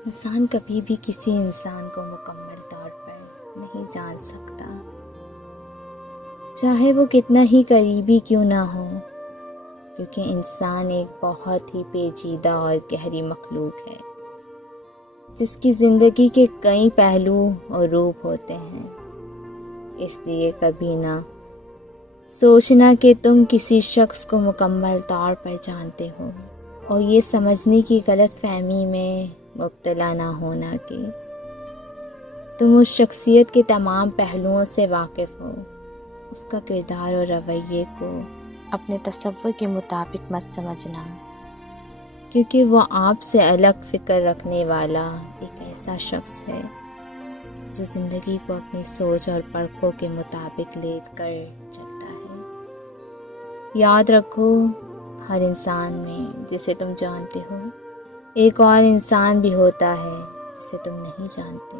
انسان کبھی بھی کسی انسان کو مکمل طور پر نہیں جان سکتا، چاہے وہ کتنا ہی قریبی کیوں نہ ہو، کیونکہ انسان ایک بہت ہی پیچیدہ اور گہری مخلوق ہے جس کی زندگی کے کئی پہلو اور روپ ہوتے ہیں۔ اس لیے کبھی نہ سوچنا کہ تم کسی شخص کو مکمل طور پر جانتے ہو، اور یہ سمجھنے کی غلط فہمی میں مبتلا نہ ہونا کہ تم اس شخصیت کے تمام پہلوؤں سے واقف ہو۔ اس کا کردار اور رویے کو اپنے تصور کے مطابق مت سمجھنا، کیونکہ وہ آپ سے الگ فکر رکھنے والا ایک ایسا شخص ہے جو زندگی کو اپنی سوچ اور پرکھوں کے مطابق لے کر چلتا ہے۔ یاد رکھو، ہر انسان میں جسے تم جانتے ہو ایک اور انسان بھی ہوتا ہے جسے تم نہیں جانتے۔